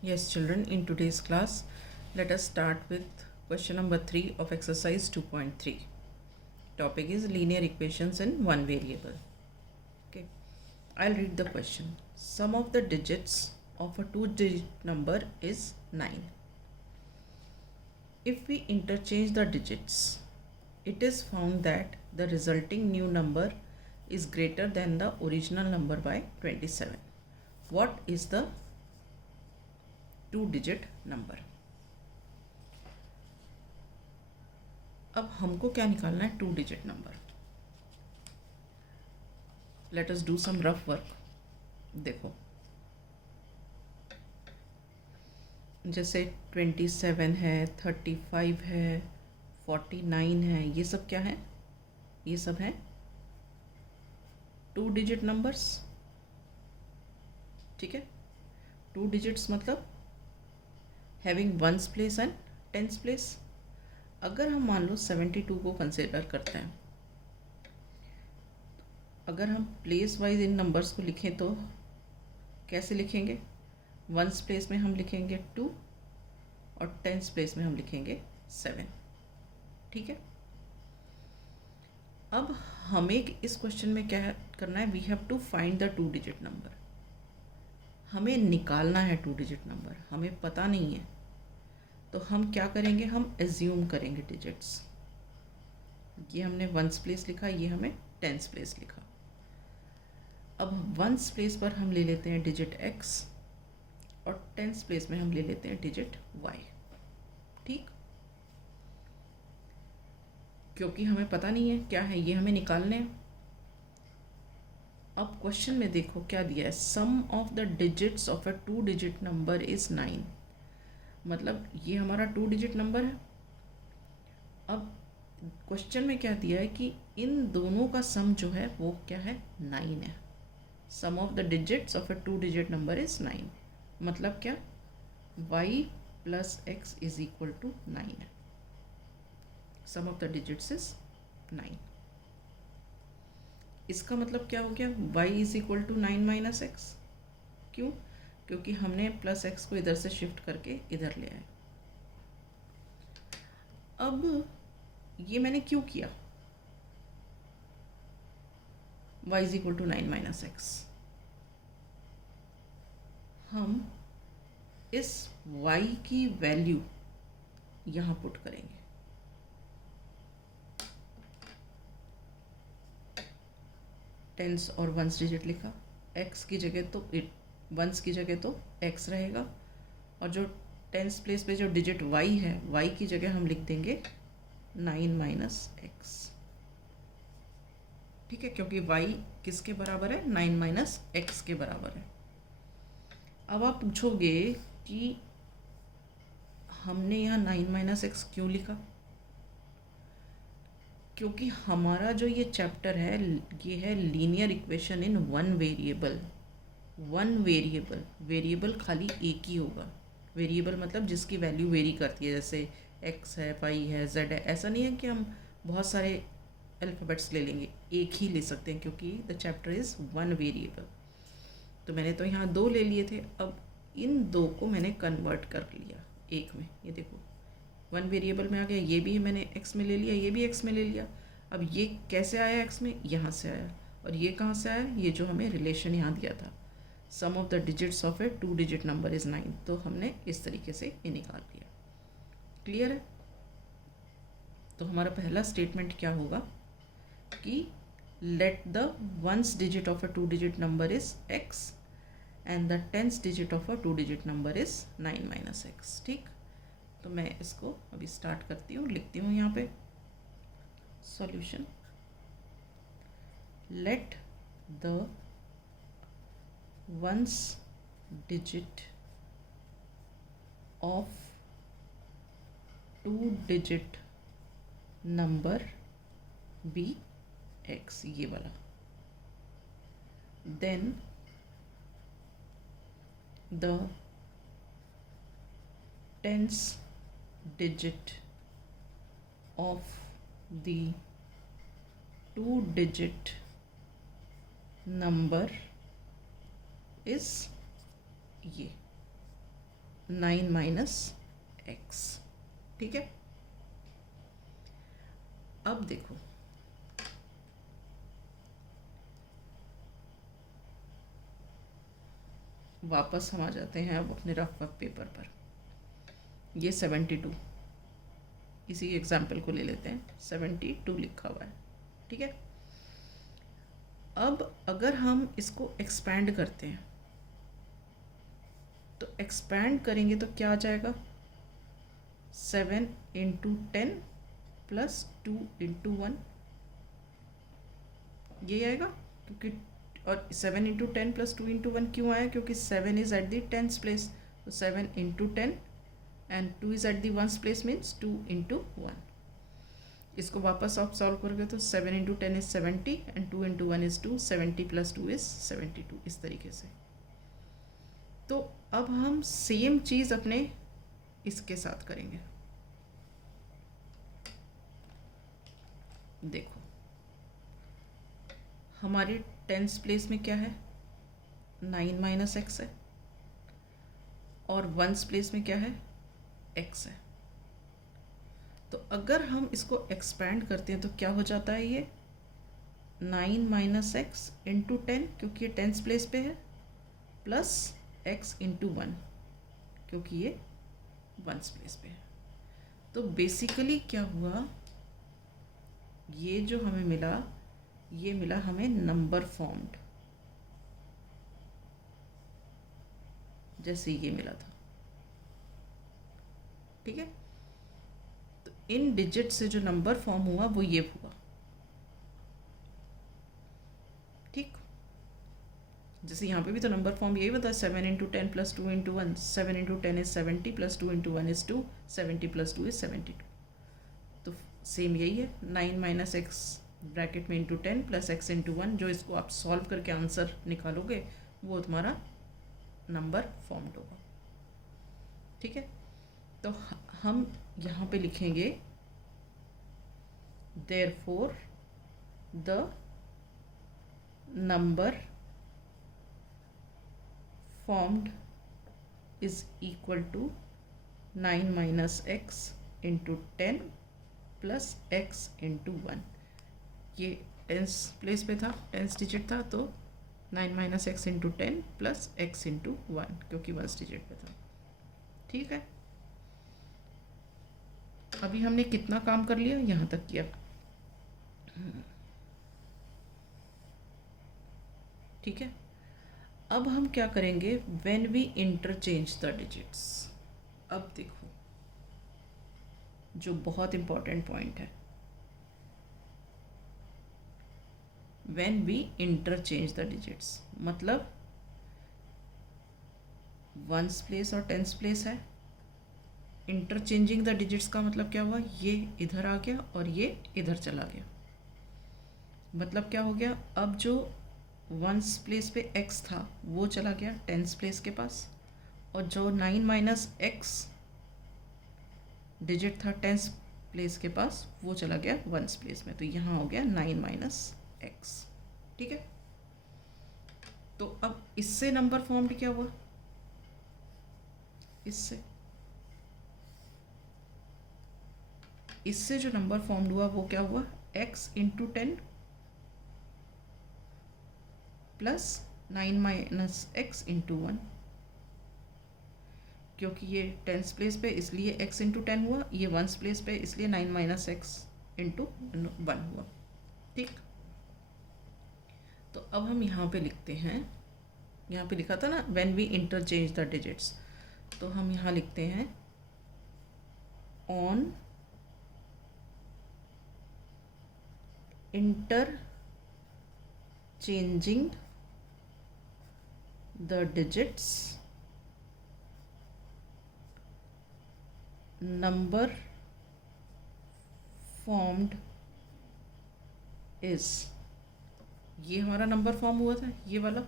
Yes, children, in today's class, let us start with question number 3 of exercise 2.3. Topic is linear equations in one variable. Okay, I'll read the question. Sum of the digits of a two-digit number is 9. If we interchange the digits, it is found that the resulting new number is greater than the original number by 27. What is the two-digit number? अब हमको क्या निकालना है? Two digit number. Let us do some rough work. देखो, जैसे 27 है, 35 है, 49 है, ये सब क्या है? ये सब है टू डिजिट नंबर्स. ठीक है, टू डिजिट्स मतलब having ones place and tens place. अगर हम मान लो 72 को कंसिडर करते हैं, अगर हम प्लेस वाइज इन नंबर्स को लिखें तो कैसे लिखेंगे? वंस प्लेस में हम लिखेंगे 2 और टेंस प्लेस में हम लिखेंगे 7. ठीक है, अब हमें इस क्वेश्चन में क्या करना है? We have to find the two digit number. हमें निकालना है टू डिजिट नंबर, हमें पता नहीं है. तो हम क्या करेंगे? हम एज्यूम करेंगे डिजिट्स. ये हमने वंस प्लेस लिखा, ये हमें टेंस प्लेस लिखा. अब वंस प्लेस पर हम ले लेते हैं डिजिट x और टेंस प्लेस में हम ले लेते हैं डिजिट y. ठीक, क्योंकि हमें पता नहीं है क्या है, ये हमें निकालने हैं. अब क्वेश्चन में देखो क्या दिया है. Sum of the digits of a two digit number is 9. मतलब ये हमारा टू डिजिट नंबर है. अब क्वेश्चन में क्या दिया है कि इन दोनों का सम जो है वो क्या है? 9 है. Sum of the digits of a two digit number is 9. मतलब क्या? y plus x is equal to 9 है. Sum of the digits is 9. इसका मतलब क्या हो गया? y is equal to 9 minus x. क्यों? क्योंकि हमने प्लस एक्स को इधर से शिफ्ट करके इधर ले आए. अब ये मैंने क्यों किया? y is equal to 9 minus x. हम इस y की वैल्यू यहाँ पुट करेंगे. टेंस और वंस डिजिट लिखा, x की जगह तो वंस की जगह तो x रहेगा, और जो टेंस प्लेस पे जो डिजिट y है, y की जगह हम लिख देंगे 9 माइनस एक्स. ठीक है, क्योंकि y किसके बराबर है? 9 माइनस एक्स के बराबर है. अब आप पूछोगे कि हमने यहाँ 9 माइनस एक्स क्यों लिखा? क्योंकि हमारा जो ये चैप्टर है ये है linear equation in one variable. One variable, variable खाली एक ही होगा. वेरिएबल मतलब जिसकी वैल्यू वेरी करती है, जैसे x है, पाई है, z है. ऐसा नहीं है कि हम बहुत सारे अल्फ़ाबेट्स ले लेंगे, एक ही ले सकते हैं क्योंकि the chapter is one variable. तो मैंने तो यहाँ 2 ले लिए थे, अब इन 2 को मैंने कन्वर्ट कर लिया एक में. ये देखो, वन वेरिएबल में आ गया. ये भी मैंने x में ले लिया, ये भी x में ले लिया. अब ये कैसे आया x में? यहाँ से आया. और ये कहाँ से आया? ये जो हमें रिलेशन यहाँ दिया था, sum of the digits of a two digit number is 9. तो हमने इस तरीके से ये निकाल लिया. क्लियर है? तो हमारा पहला स्टेटमेंट क्या होगा कि late the ones digit of a two digit number is x and the tens digit of a two digit number is 9 minus x. ठीक, तो मैं इसको अभी स्टार्ट करती हूँ, लिखती हूँ यहाँ पे solution. Let the ones digit of two digit number be x, ये वाला. Then the tens digit of the two digit number is ये. 9 माइनस एक्स। ठीक है, अब देखो वापस हम आ जाते हैं अब अपने रफ वर्क पेपर पर। ये 72, इसी एग्जाम्पल को ले लेते हैं, 72 लिखा हुआ है। ठीक है, अब अगर हम इसको एक्सपैंड करते हैं तो एक्सपैंड करेंगे तो क्या आ जाएगा, 7 इंटू 10 प्लस 2 इंटू 1, ये आएगा। क्योंकि और 7 इंटू 10 प्लस 2 इंटू 1 क्यों आया, क्योंकि 7 is at the tens place, तो 7 into 10 and 2 is at the ones place means 2 into 1। इसको वापस आप सॉल्व करोगे तो 7 into 10 is 70 and 2 into 1 is 2, 70 plus 2 is 72, इस तरीके से। तो अब हम सेम चीज़ अपने इसके साथ करेंगे। देखो हमारे टेंस प्लेस में क्या है, 9 माइनस एक्स है, और वंस प्लेस में क्या है, एक्स है। तो अगर हम इसको एक्सपैंड करते हैं तो क्या हो जाता है, ये 9 माइनस एक्स इंटू 10 क्योंकि ये टेंस प्लेस पे है, प्लस एक्स इंटू 1 क्योंकि ये वंस प्लेस पे है। तो बेसिकली क्या हुआ, ये जो हमें मिला, ये मिला हमें नंबर फॉर्म्ड, जैसे ये मिला था। ठीक है, तो इन डिजिट से जो नंबर फॉर्म हुआ वो ये हुआ। ठीक, जैसे यहाँ पे भी तो नंबर फॉर्म यही बता, 7 into 10 plus 2 into 1, 7 into 10 is 70 plus 2 into 1 is 2, 70 plus 2 is 72। तो सेम यही है, 9 माइनस एक्स ब्रैकेट में इंटू 10 प्लस एक्स इंटू 1, जो इसको आप सॉल्व करके आंसर निकालोगे वो तुम्हारा नंबर फॉर्म्ड होगा। ठीक है, तो हम यहाँ पे लिखेंगे therefore the number formed is equal to 9 minus x into 10 plus x into 1। ये टेंस प्लेस पे था, टेंस डिजिट था, तो 9 minus x into 10 plus x into 1 क्योंकि वंस डिजिट पे था। ठीक है, अभी हमने कितना काम कर लिया, यहाँ तक किया। ठीक है, अब हम क्या करेंगे, when we interchange the digits. अब देखो जो बहुत इंपॉर्टेंट पॉइंट है, when we interchange the digits मतलब वंस प्लेस और टेंस प्लेस है। इंटरचेंजिंग द डिजिट्स का मतलब क्या हुआ, ये इधर आ गया और ये इधर चला गया। मतलब क्या हो गया, अब जो वंस प्लेस पे एक्स था वो चला गया टेंस प्लेस के पास, और जो 9 माइनस एक्स डिजिट था टेंस प्लेस के पास वो चला गया वंस प्लेस में। तो यहाँ हो गया 9 माइनस एक्स। ठीक है, तो अब इससे नंबर फॉर्म्ड क्या हुआ, इससे जो नंबर फॉर्म्ड हुआ वो क्या हुआ, x into 10 plus 9 minus x into 1। क्योंकि ये टेंस प्लेस पे इसलिए x इंटू 10 हुआ, ये वंस प्लेस पे इसलिए 9 माइनस एक्स इंटू 1 हुआ। ठीक, तो अब हम यहाँ पे लिखते हैं, यहाँ पे लिखा था ना when we interchange the digits, तो हम यहाँ लिखते हैं on interchanging the digits number formed is, ये हमारा नंबर फॉर्म हुआ था ये वाला,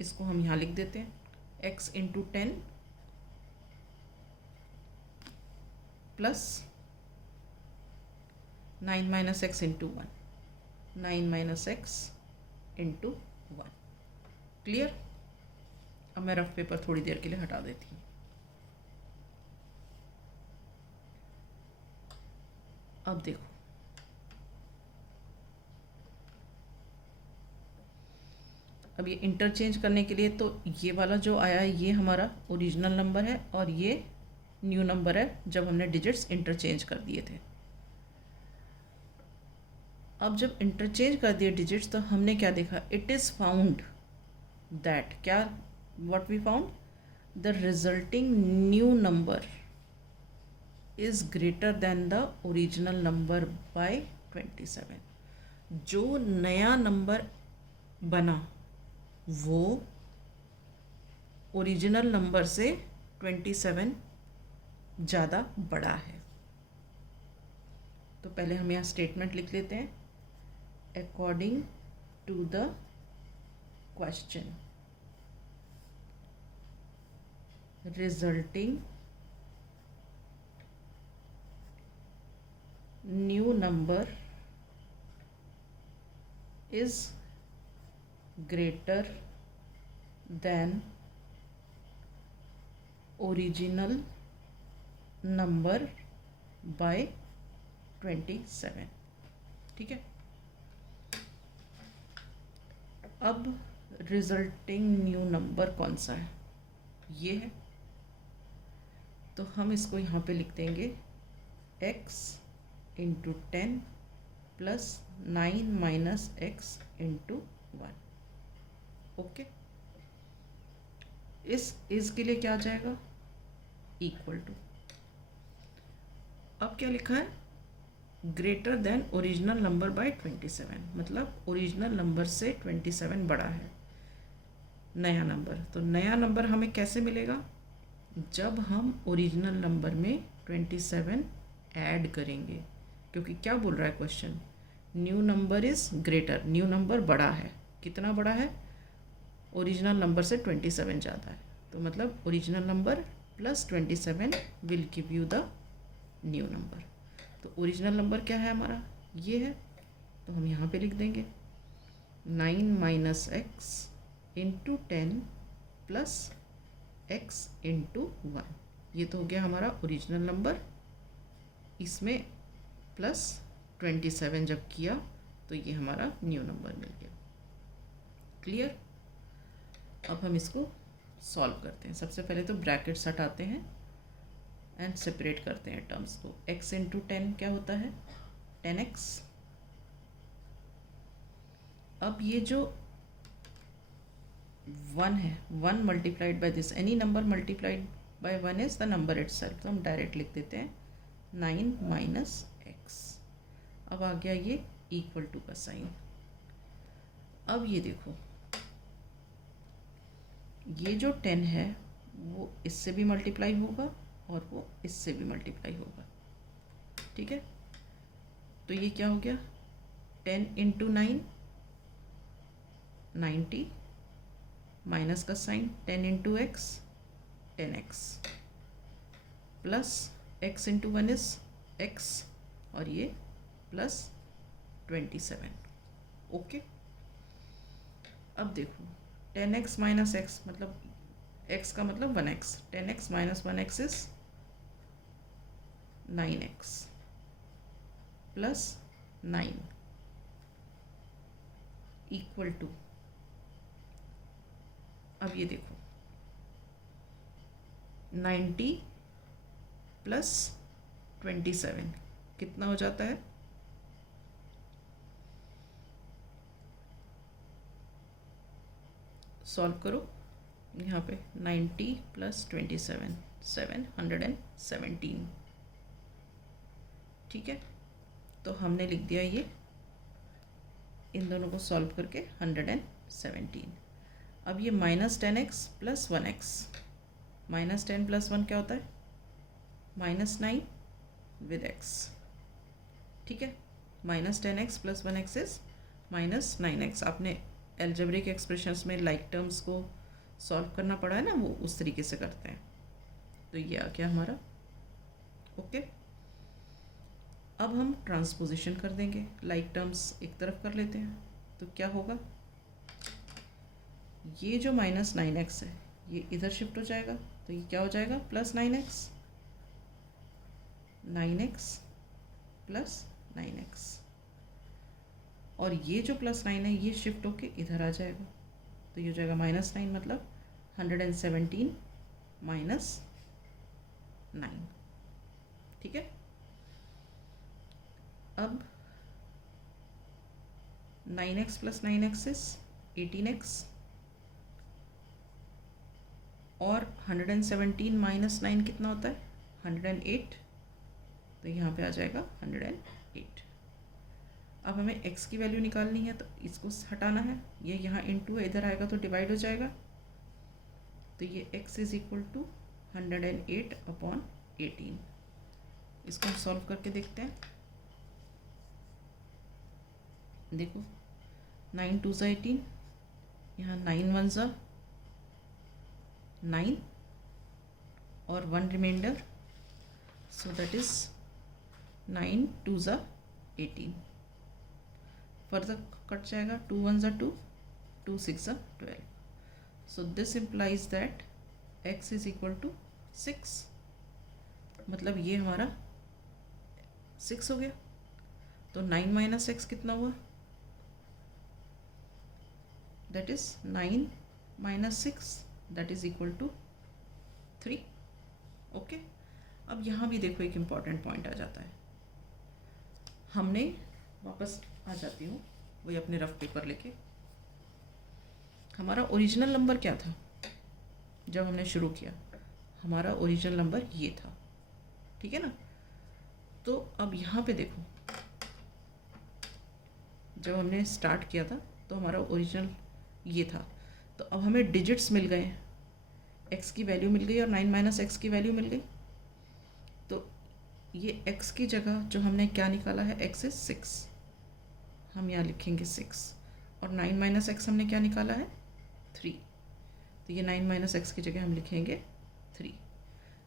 इसको हम यहाँ लिख देते हैं x into 10 plus 9 minus x into 1, 9 minus x into 1। Clear, अब मैं रफ पेपर थोड़ी देर के लिए हटा देती हूँ। अब देखो, अब ये इंटरचेंज करने के लिए तो ये वाला जो आया है ये हमारा ओरिजिनल नंबर है और ये न्यू नंबर है जब हमने डिजिट्स इंटरचेंज कर दिए थे। अब जब इंटरचेंज कर दिए डिजिट्स तो हमने क्या देखा, इट इज़ फाउंड दैट, क्या what we found, the resulting new number is greater than the original number by 27। जो नया नंबर बना वो ओरिजिनल नंबर से 27 ज़्यादा बड़ा है। तो पहले हम यहाँ स्टेटमेंट लिख लेते हैं, according to the question resulting new number is greater than original number by 27। ठीक है। अब रिजल्टिंग न्यू नंबर कौन सा है, ये है। तो हम इसको यहाँ पे लिख देंगे x into 10 plus 9 minus x into 1। Okay, इस के लिए क्या आ जाएगा, इक्वल टू, अब क्या लिखा है, greater than original number by 27, मतलब ओरिजिनल नंबर से 27 बड़ा है नया नंबर। तो नया नंबर हमें कैसे मिलेगा, जब हम ओरिजिनल नंबर में 27 ऐड करेंगे, क्योंकि क्या बोल रहा है question, new number is greater, new number बड़ा है, कितना बड़ा है, ओरिजिनल नंबर से 27 ज़्यादा है। तो मतलब original number plus 27 will give you the new number. तो ओरिजिनल नंबर क्या है हमारा, ये है। तो हम यहाँ पे लिख देंगे 9 minus x into 10 plus x into 1। ये तो हो गया हमारा ओरिजिनल नंबर, इसमें प्लस 27 जब किया तो ये हमारा न्यू नंबर मिल गया। क्लियर। अब हम इसको सॉल्व करते हैं। सबसे पहले तो ब्रैकेट्स हटाते हैं एंड सेपरेट करते हैं टर्म्स को। x इंटू 10 क्या होता है, 10x। अब ये जो 1 है, 1 multiplied by this, any number multiplied by 1 is the number itself. तो हम डायरेक्ट लिख देते हैं 9 माइनस एक्स। अब आ गया ये इक्वल टू का साइन। अब ये देखो, ये जो 10 है वो इससे भी मल्टीप्लाई होगा और वो इससे भी मल्टीप्लाई होगा। ठीक है। तो ये क्या हो गया, 10 इंटू 9 90 माइनस का sign, 10 into x 10x plus x into 1 is x और ये प्लस 27। ओके। अब देखो 10x माइनस एक्स मतलब x का मतलब 1x, 10x minus 1x is 9x plus 9 equal to, अब ये देखो 90 प्लस 27 कितना हो जाता है, सॉल्व करो। यहाँ पे 90 प्लस 27 717। ठीक है। तो हमने लिख दिया ये, इन दोनों को सॉल्व करके 117। अब ये minus 10x plus 1x, minus 10 plus 1 क्या होता है, माइनस 9 विद x। ठीक है। Minus 10x plus 1x is minus 9x। आपने एल्जेब्रिक एक्सप्रेशंस में लाइक टर्म्स को सॉल्व करना पड़ा है ना, वो उस तरीके से करते हैं। तो ये आ गया हमारा। ओके। अब हम ट्रांसपोजिशन कर देंगे, लाइक टर्म्स एक तरफ कर लेते हैं। तो क्या होगा, ये जो माइनस 9x है ये इधर शिफ्ट हो जाएगा, तो ये क्या हो जाएगा, प्लस 9x प्लस 9x, और ये जो प्लस 9 है ये शिफ्ट होके इधर आ जाएगा, तो ये हो जाएगा -9, मतलब 117 माइनस 9। ठीक है, अब 9x plus 9x is 18x, और 117 माइनस 9 कितना होता है 108, तो यहाँ पे आ जाएगा 108। अब हमें x की वैल्यू निकालनी है, तो इसको हटाना है, ये यहाँ इंटू है, इधर आएगा तो डिवाइड हो जाएगा, तो ये x is equal to 108 upon 18। इसको हम सॉल्व करके देखते हैं। देखो 9 2 18, यहाँ 9 1 9 और 1 reminder, so that is 9 2 18। Further cut जाएगा, 2 1 2, 2 6 12, so this implies that x is equal to 6, मतलब ये हमारा 6 हो गया। तो 9 माइनस एक्स कितना हुआ, that is 9 minus 6, that is equal to 3। Okay, अब यहाँ भी देखो एक इम्पॉर्टेंट पॉइंट आ जाता है। हमने वापस आ जाती हूँ वही अपने रफ पेपर लेके। हमारा ओरिजिनल नंबर क्या था जब हमने शुरू किया, हमारा ओरिजिनल नंबर ये था, ठीक है ना। तो अब यहाँ पे देखो, जब हमने स्टार्ट किया था तो हमारा ओरिजिनल ये था, तो अब हमें डिजिट्स मिल गए, x की वैल्यू मिल गई और 9 माइनस एक्स की वैल्यू मिल गई। तो ये x की जगह जो हमने क्या निकाला है, x इज 6, हम यहाँ लिखेंगे 6, और 9 माइनस एक्स हमने क्या निकाला है 3, तो ये 9 माइनस एक्स की जगह हम लिखेंगे 3।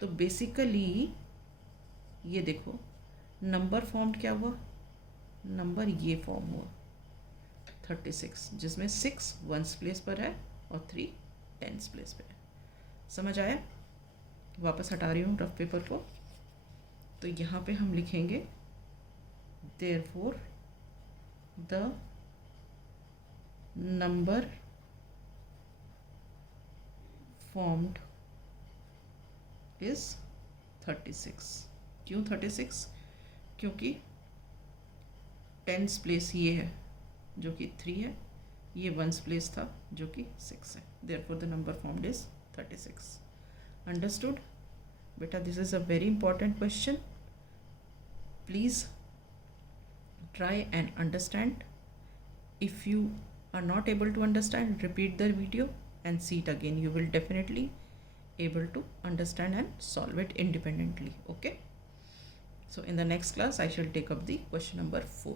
तो बेसिकली ये देखो नंबर फॉर्म्ड क्या हुआ, नंबर ये फॉर्म हुआ 36, जिसमें 6 वंस प्लेस पर है और 3 टेंस प्लेस पर है। समझ आया? वापस हटा रही हूँ रफ पेपर को, तो यहाँ पे हम लिखेंगे therefore the number formed is 36। क्यों 36? क्योंकि टेंस प्लेस ये है जो कि 3 है, ये वंस प्लेस था जो कि 6 है। Therefore the number formed is 36। Understood बेटा? This is a very important question, please try and understand. If you are not able to understand, repeat the video and see it again. You will definitely able to understand and solve it independently. Okay, so in the next class I shall take up the question number 4.